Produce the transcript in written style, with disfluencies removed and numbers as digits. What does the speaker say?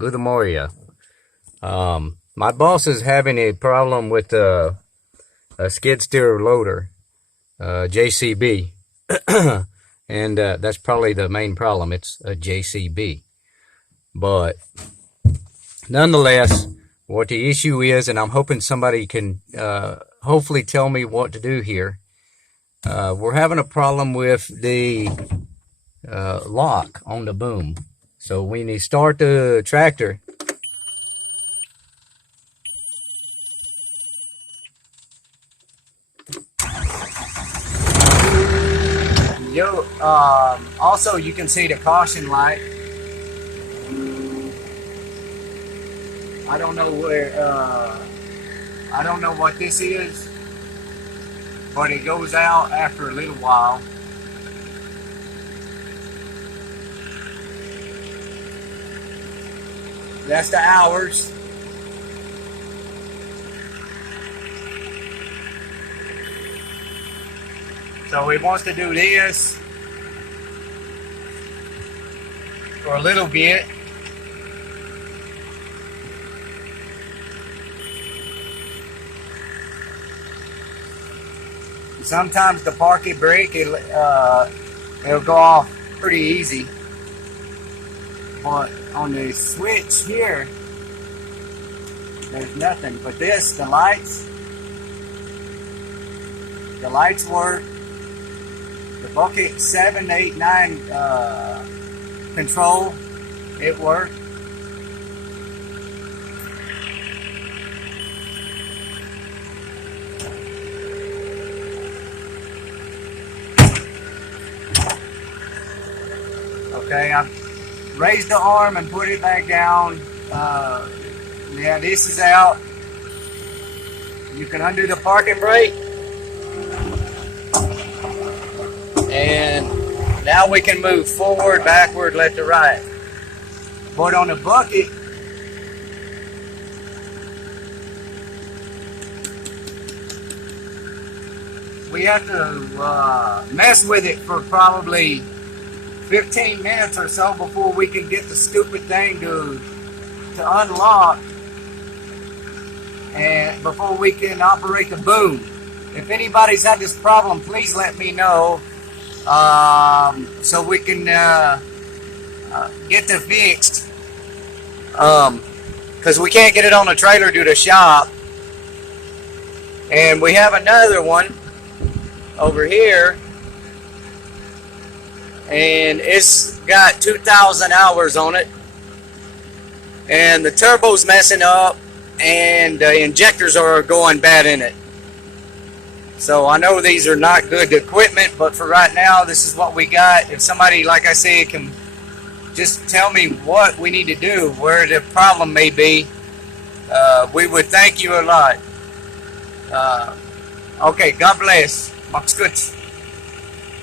Good morning. My boss is having a problem with a skid steer loader, JCB, and that's probably the main problem. It's a JCB, but nonetheless, what the issue is, and I'm hoping somebody can hopefully tell me what to do here. We're having a problem with the lock on the boom. So when you start the tractor, also you can see the caution light. I don't know I don't know what this is, but it goes out after a little while. That's the hours. So he wants to do this for a little bit. Sometimes the parking brake, it'll go off pretty easy. But on the switch here, there's nothing. But this, the lights work. The bucket 7, 8, 9 control, it worked. Okay, I raised the arm and put it back down. Yeah, this is out. You can undo the parking brake. And now we can move forward, backward, left to right. But on the bucket, we have to mess with it for probably 15 minutes or so before we can get the stupid thing to unlock, and before we can operate the boom. If anybody's had this problem, please let me know, so we can get it fixed, because we can't get it on the trailer to the shop. And we have another one over here, and it's got 2,000 hours on it, and the turbo's messing up, and the injectors are going bad in it. So I know these are not good equipment, but for right now, this is what we got. If somebody, like I said, can just tell me what we need to do, where the problem may be, we would thank you a lot. Okay, God bless. Macht's gut.